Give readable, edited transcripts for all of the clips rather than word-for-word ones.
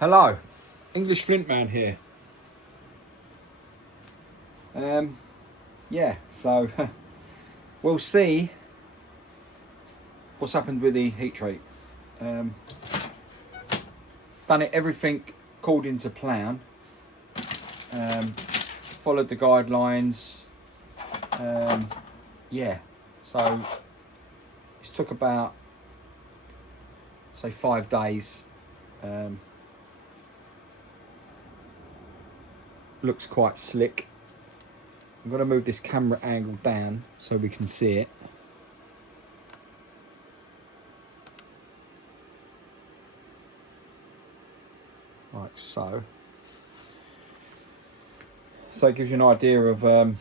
Hello, English Flint man here. Yeah, so we'll see what's happened with the heat treat. Done it everything according to plan. Followed the guidelines. Yeah, so it's took about say 5 days. Looks quite slick. I'm going to move this camera angle down so we can see it. Like so. So it gives you an idea of what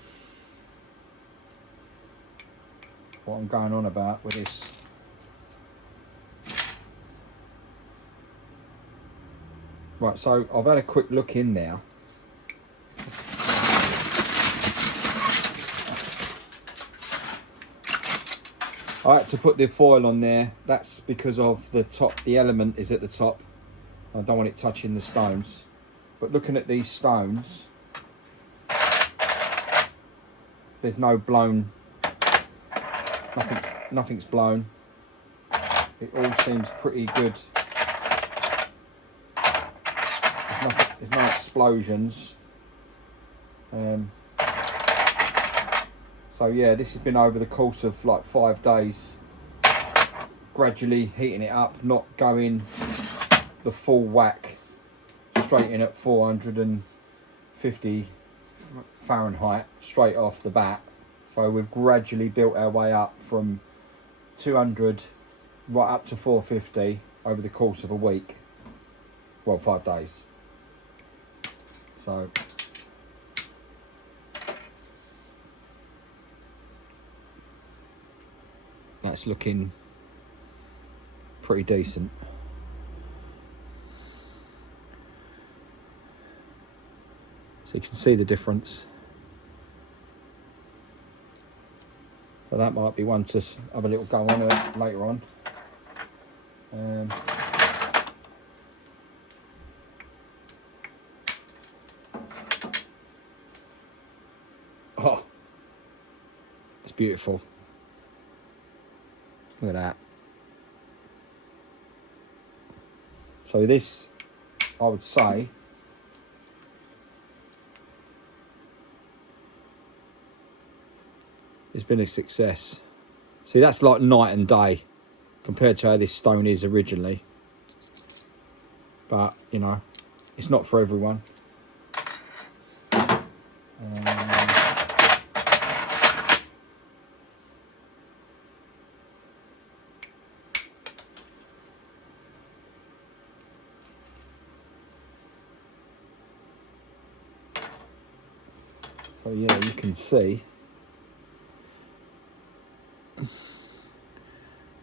I'm going on about with this. Right, so I've had a quick look in there. I had to put the foil on there. That's because of the top, the element is at the top. I don't want it touching the stones. But looking at these stones, there's no blown, nothing's blown. It all seems pretty good. There's no explosions. So yeah, this has been over the course of like 5 days, gradually heating it up, not going the full whack straight in at 450 Fahrenheit straight off the bat. So we've gradually built our way up from 200 right up to 450 over the course of a week. Well, 5 days. So that's looking pretty decent. So you can see the difference. So that might be one to have a little go on it later on. Oh, it's beautiful. Look at that. So this, I would say, has been a success. See, that's like night and day compared to how this stone is originally. But, you know, it's not for everyone. So yeah, you can see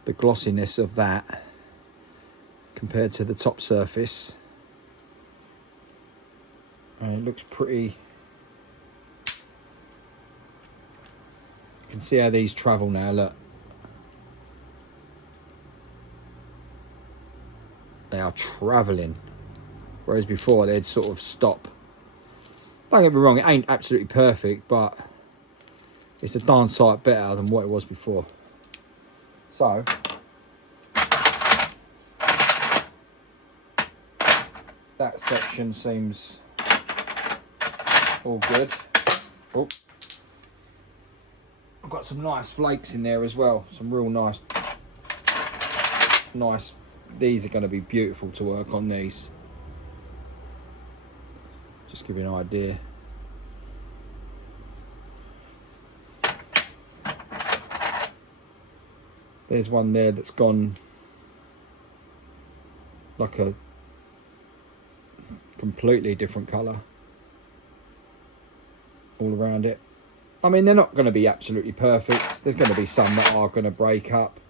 the glossiness of that compared to the top surface. And it looks pretty. You can see how these travel now, look. They are travelling. Whereas before they'd sort of stop. Don't get me wrong, it ain't absolutely perfect, but it's a darn sight better than what it was before. So, that section seems all good. Oh, I've got some nice flakes in there as well. Some real nice. These are going to be beautiful to work on these. Just give you an idea. There's one there that's gone like a completely different colour all around it. I mean, they're not going to be absolutely perfect. There's going to be some that are going to break up.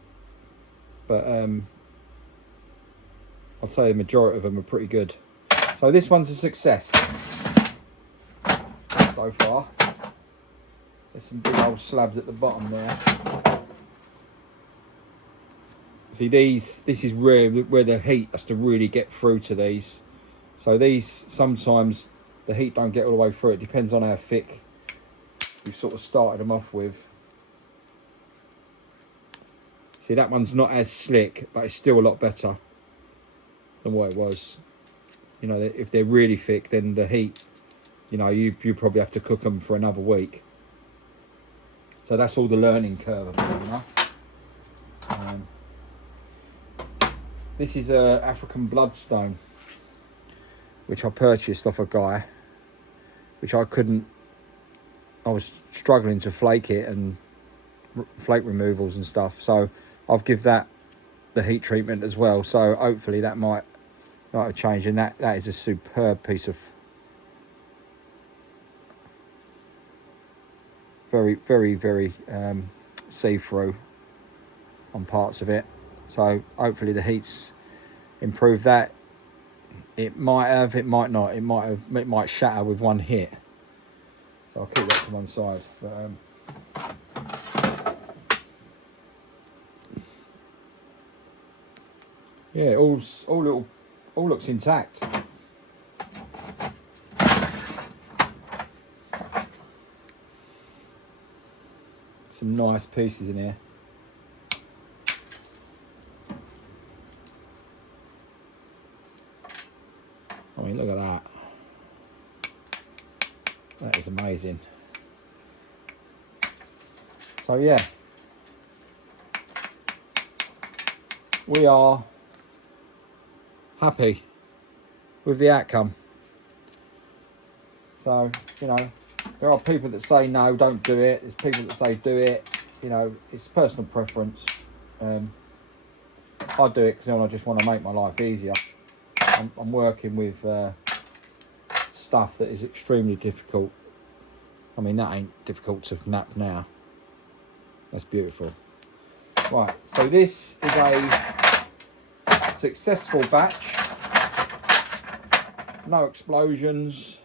But I'd say the majority of them are pretty good. So this one's a success so far. There's some big old slabs at the bottom there. See, this is where the heat has to really get through to these. So these, sometimes the heat don't get all the way through. It depends on how thick you've sort of started them off with. See, that one's not as slick, but it's still a lot better than what it was. You know, if they're really thick, then the heat, you know, you probably have to cook them for another week. So that's all the learning curve, you know. This is a African bloodstone, which I purchased off a guy, which I was struggling to flake it and flake removals and stuff. So I've give that the heat treatment as well. So hopefully that might have changed. And that is a superb piece of very see-through on parts of it. So hopefully the heat's improved that. It might have, it might not. It might shatter with one hit. So I'll keep that to one side. But, yeah, all looks intact. Some nice pieces in here. I mean, look at that. That is amazing. So yeah, we are happy with the outcome. So, you know, there are people that say no, don't do it. There's people that say do it. You know, it's personal preference. I do it because I just want to make my life easier. I'm working with stuff that is extremely difficult. I mean, that ain't difficult to nap now. That's beautiful. Right, so this is a successful batch. No explosions.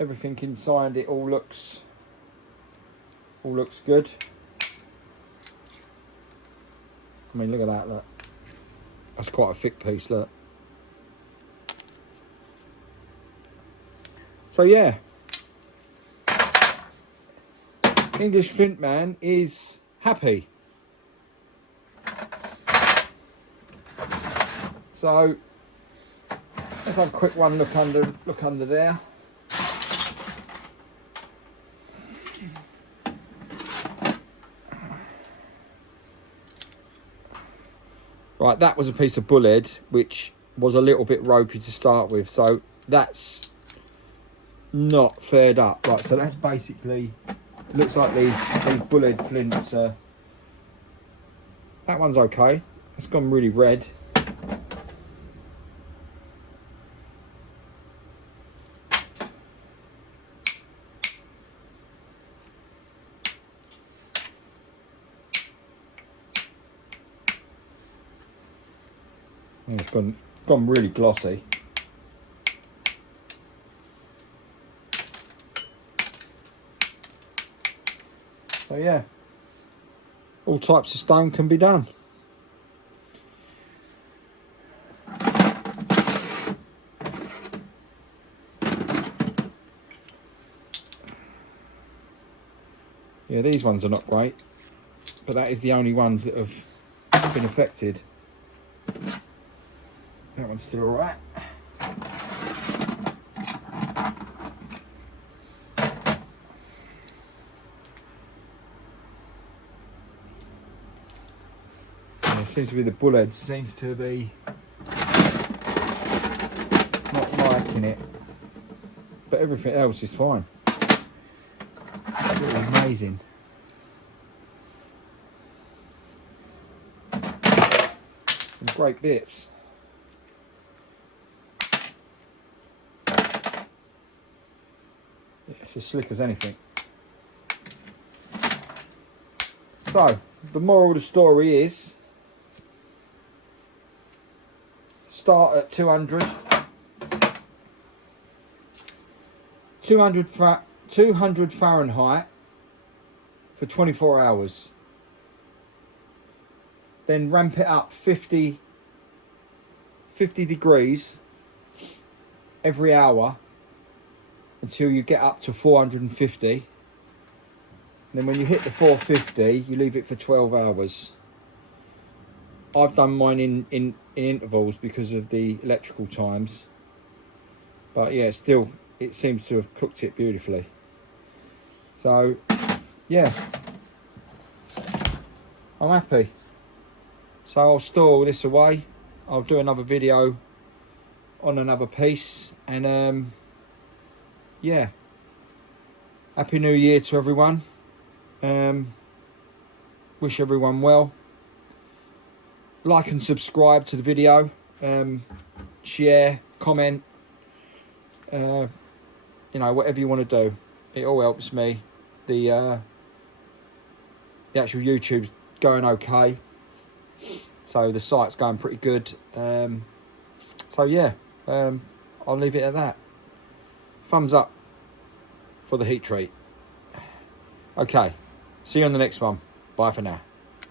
Everything inside it all looks good. I mean, look at that, look. That's quite a thick piece, look. So yeah, English Flint man is happy. So let's have a quick one look under there. Right, that was a piece of bullehead which was a little bit ropey to start with, so that's not faired up. Right, so that's basically, looks like these bullehead flints. That one's okay. It's gone really red. And it's gone really glossy. So yeah, all types of stone can be done. Yeah, these ones are not great, but that is the only ones that have been affected. That one's still alright. It seems to be the bullehead seems to be not liking it, but everything else is fine. Absolutely amazing. Some great bits. It's as slick as anything. So, the moral of the story is, start at 200 Fahrenheit for 24 hours. Then ramp it up 50 50 degrees every hour until you get up to 450. And then when you hit the 450, you leave it for 12 hours. I've done mine in intervals because of the electrical times. But yeah, still, it seems to have cooked it beautifully. So, yeah, I'm happy. So I'll store this away. I'll do another video on another piece. And yeah, Happy New Year to everyone. Wish everyone well. Like and subscribe to the video. Share, comment. You know, whatever you want to do. It all helps me. The actual YouTube's going okay. So the site's going pretty good. So yeah, I'll leave it at that. Thumbs up for the heat treat. Okay, see you on the next one. Bye for now.